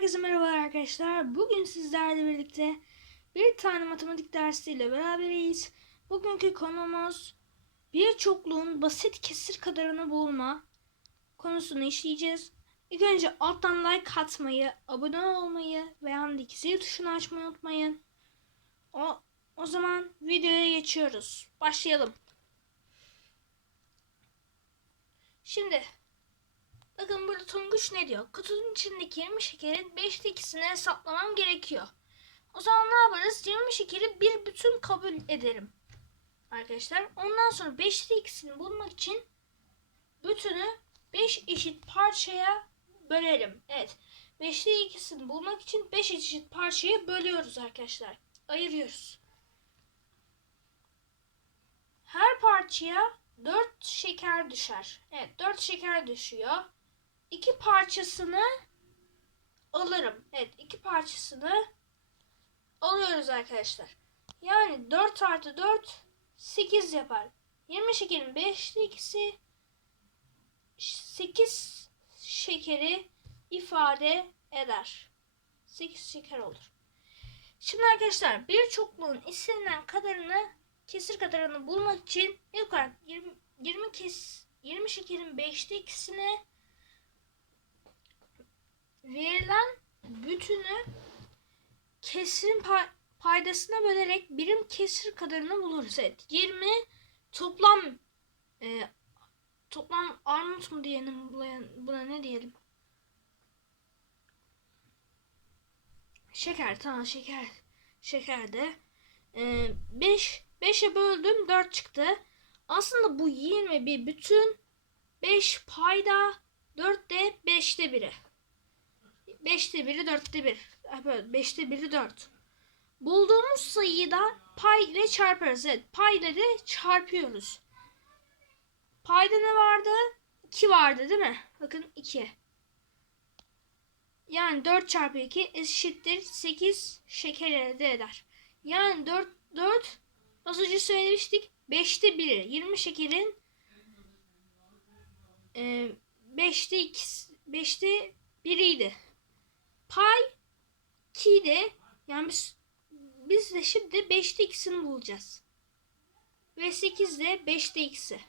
Herkese merhaba arkadaşlar. Bugün sizlerle birlikte bir tane matematik dersiyle beraberiz. Bugünkü konumuz bir çokluğun basit kesir kadarını bulma konusunu işleyeceğiz. İlk önce alttan like atmayı, abone olmayı ve yanındaki zil tuşunu açmayı unutmayın. O, o zaman videoya geçiyoruz. Başlayalım. Şimdi Bakın burada Tonguç ne diyor? Kutunun içindeki 20 şekerin 5'te ikisini hesaplamam gerekiyor. O zaman ne yaparız? 20 şekeri bir bütün kabul ederim. Arkadaşlar. Ondan sonra 5'te ikisini bulmak için bütünü 5 eşit parçaya bölelim. Evet. 5'te ikisini bulmak için 5 eşit parçaya bölüyoruz arkadaşlar. Ayırıyoruz. Her parçaya 4 şeker düşer. Evet 4 şeker düşüyor iki parçasını alırım. Evet iki parçasını alıyoruz arkadaşlar. Yani 4 artı 4 8 yapar. 20 şekerin 5'te ikisi 8 şekeri ifade eder. 8 şeker olur. Şimdi arkadaşlar bir çokluğun istenilen kadarını kesir kadarını bulmak için ilk olarak 20, 20 kes 20 şekerin 5'te ikisini verilen bütünü kesrin paydasına bölerek birim kesir kadarını buluruz. Evet 20 toplam e, toplam armut mu diyelim buna, ne diyelim? Şeker tamam şeker. Şeker de. 5 e, 5'e böldüm 4 çıktı. Aslında bu 20 bir bütün 5 payda 4 de 5'te 1'i. 5'te 1'i 4'te 1. Böyle 5'te 1'i 4. Bulduğumuz sayıyı da pay ile çarparız. Evet payları çarpıyoruz. Payda ne vardı? 2 vardı değil mi? Bakın 2. Yani 4 çarpı 2 eşittir 8 şeker elde eder. Yani 4 4 az önce söylemiştik. 5'te 1'i 20 şekerin e, 5'te 2 5'te 1'iydi. Pay 2 de yani biz, biz de şimdi 5'te 2'sini bulacağız. Ve 8 de 5'te 2'si.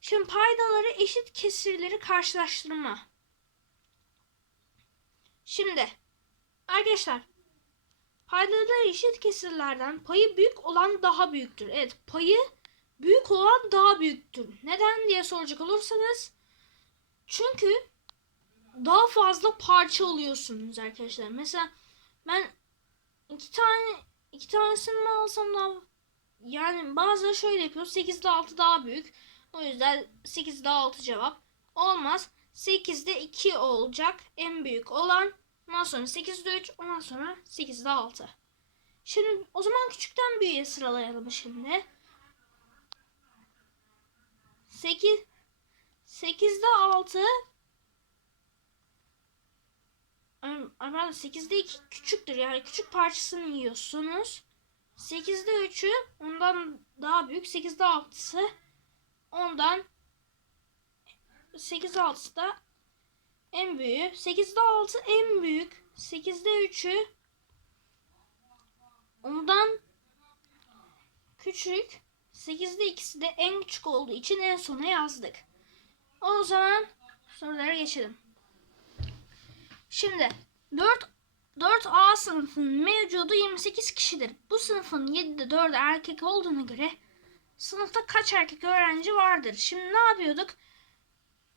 Şimdi paydaları eşit kesirleri karşılaştırma. Şimdi arkadaşlar paydaları eşit kesirlerden payı büyük olan daha büyüktür. Evet payı büyük olan daha büyüktür. Neden diye soracak olursanız çünkü daha fazla parça alıyorsunuz arkadaşlar. Mesela ben iki tane iki tanesini mi alsam daha yani bazıları şöyle yapıyor. 8'de 6 daha büyük. O yüzden 8'de 6 cevap. Olmaz. 8'de 2 olacak. En büyük olan. Ondan sonra 8'de 3. Ondan sonra 8'de 6. Şimdi o zaman küçükten büyüğe sıralayalım şimdi. 8 8'de 6 Pardon 8'de 2 küçüktür. Yani küçük parçasını yiyorsunuz. 8'de 3'ü ondan daha büyük. 8'de 6'sı ondan 8 6'sı da en büyüğü. 8'de 6 en büyük. 8'de 3'ü ondan küçük. 8'de ikisi de en küçük olduğu için en sona yazdık. O zaman sorulara geçelim. Şimdi 4 4A sınıfının mevcudu 28 kişidir. Bu sınıfın 7'de 4 erkek olduğuna göre sınıfta kaç erkek öğrenci vardır? Şimdi ne yapıyorduk?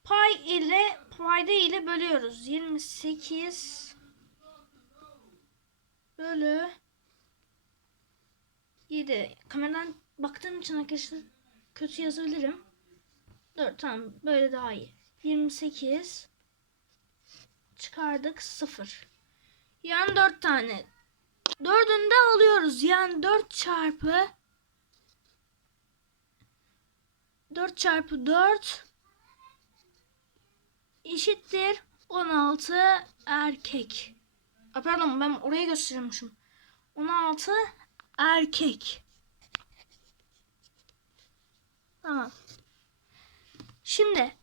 Pay ile payda ile bölüyoruz. 28 bölü 7. Kameradan baktığım için arkadaşlar kötü yazabilirim. Dur tamam böyle daha iyi. 28 çıkardık 0. Yani 4 tane. Dördünü de alıyoruz. Yani 4 çarpı 4 çarpı 4 eşittir 16 erkek. A, pardon ben oraya gösteriyormuşum. 16 erkek. Tamam. Şimdi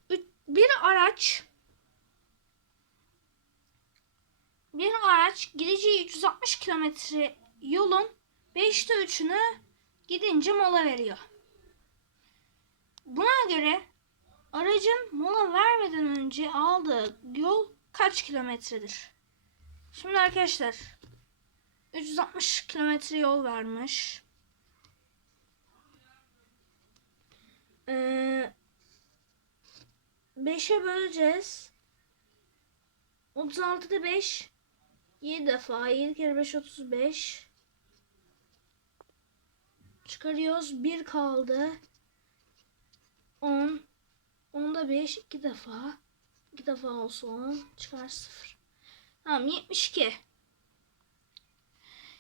bir araç Bir araç gideceği 360 kilometre yolun 5'te 3'ünü gidince mola veriyor. Buna göre aracın mola vermeden önce aldığı yol kaç kilometredir? Şimdi arkadaşlar 360 kilometre yol vermiş. Ee, 5'e böleceğiz. 36'da 5 7 defa. 7 kere 5 35 çıkarıyoruz. 1 kaldı. 10 10'da 5 2 defa. 2 defa olsa 10 çıkar 0 tamam 72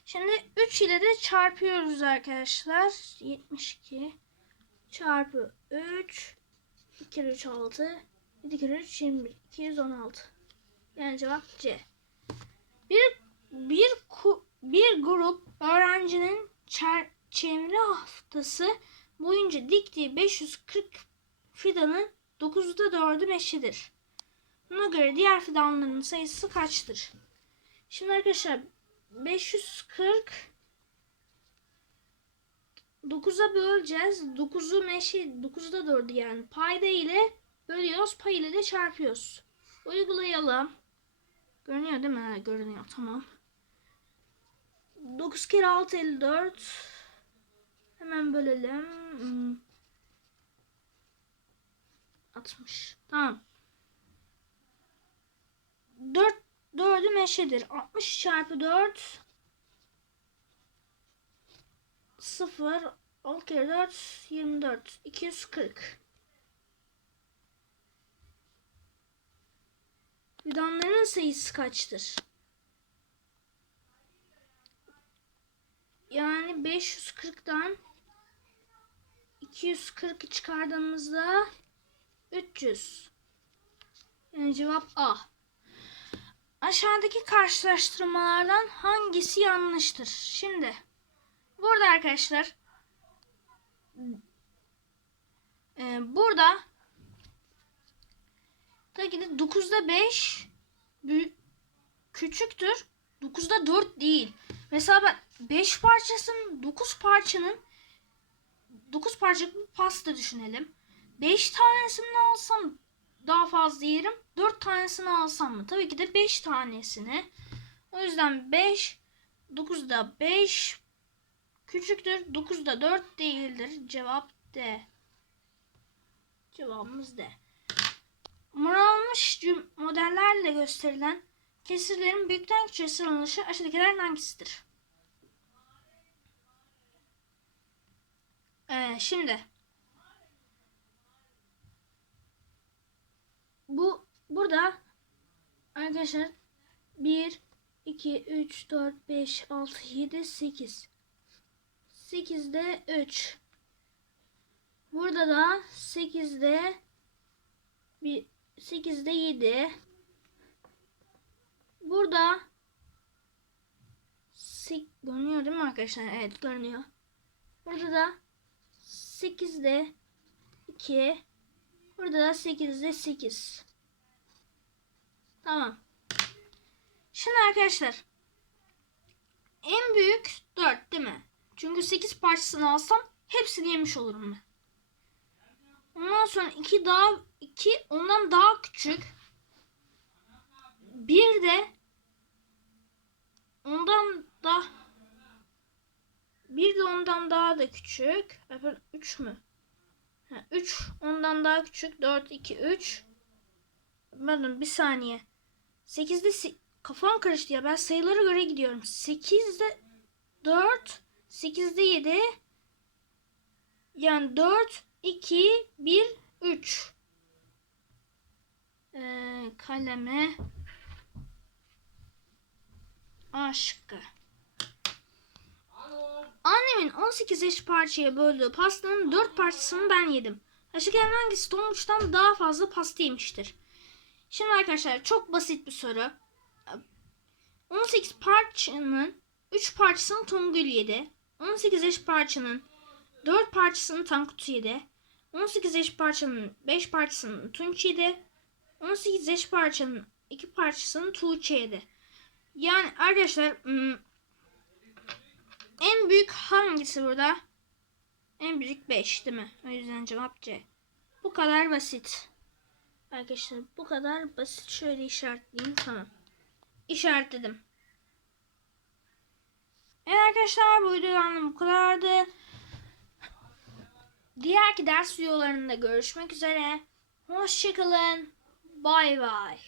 şimdi 3 ile de çarpıyoruz arkadaşlar. 72 çarpı 3 2 kere 3 6 7 kere 3 21 216 yani cevap C. Bir bir bir grup öğrencinin çevre haftası boyunca diktiği 540 fidanın 9'da 4'ü meşedir. Buna göre diğer fidanların sayısı kaçtır? Şimdi arkadaşlar 540 9'a böleceğiz. 9'u meşe 9'da 4'ü yani payda ile bölüyoruz. Pay ile de çarpıyoruz. Uygulayalım. Görünüyor değil mi? Ha, görünüyor. Tamam. 9 kere 6 54. Hemen bölelim. Hmm. 60. Tamam. 4 4'ü meşedir. 60 çarpı 4 0 6 kere 4 24 240 Fidanların sayısı kaçtır? Yani 540'dan 240 çıkardığımızda 300. Yani cevap A. Aşağıdaki karşılaştırmalardan hangisi yanlıştır? Şimdi burada arkadaşlar e, burada tabii de 9'da 5 büyük, küçüktür. 9'da 4 değil. Mesela ben 5 parçasının 9 parçanın 9 parçalık bir pasta düşünelim. 5 tanesini alsam daha fazla yerim. 4 tanesini alsam mı? Tabii ki de 5 tanesini. O yüzden 5 9'da 5 küçüktür. 9'da 4 değildir. Cevap D. Cevabımız D. Moralmış modellerle gösterilen kesirlerin büyükten küçüğe sıralanışı aşağıdakilerden hangisidir? Ee, şimdi. Bu burada arkadaşlar 1 2 3 4 5 6 7 8 8'de 3 burada da 8'de bir 8'de 7 burada görünüyor değil mi arkadaşlar? Evet görünüyor. Burada da 8'de 2 burada da 8'de 8 Tamam. Şimdi arkadaşlar en büyük 4 değil mi? Çünkü 8 parçasını alsam hepsini yemiş olurum ben. Ondan sonra 2 daha 2 ondan daha küçük. Bir de ondan da bir de ondan daha da küçük. 3 mü? 3 ondan daha küçük. 4 2 3. Pardon bir saniye. 8'de si- kafam karıştı ya. Ben sayılara göre gidiyorum. 8'de 4 8'de 7 yani 4 2 1 3 ee, kaleme A şıkkı. Annemin 18 eş parçaya böldüğü pastanın 4 parçasını ben yedim. Aşağıdakilerden hangisi Tonguç'tan daha fazla pasta yemiştir? Şimdi arkadaşlar çok basit bir soru. 18 parçanın 3 parçasını Tongül yedi. 18 eş parçanın 4 parçasını Tankut yedi. 18 eş parçanın 5 parçasını Tunç yedi. 18 eş parçanın 2 parçasını Tuğçe yedi. Yani arkadaşlar hmm, en büyük hangisi burada? En büyük 5 değil mi? O yüzden cevap C. Bu kadar basit. Arkadaşlar bu kadar basit. Şöyle işaretleyeyim. Tamam. İşaretledim. Evet arkadaşlar bu videodan bu kadardı. Diğerki ders videolarında görüşmek üzere. Hoşçakalın. Bay bay.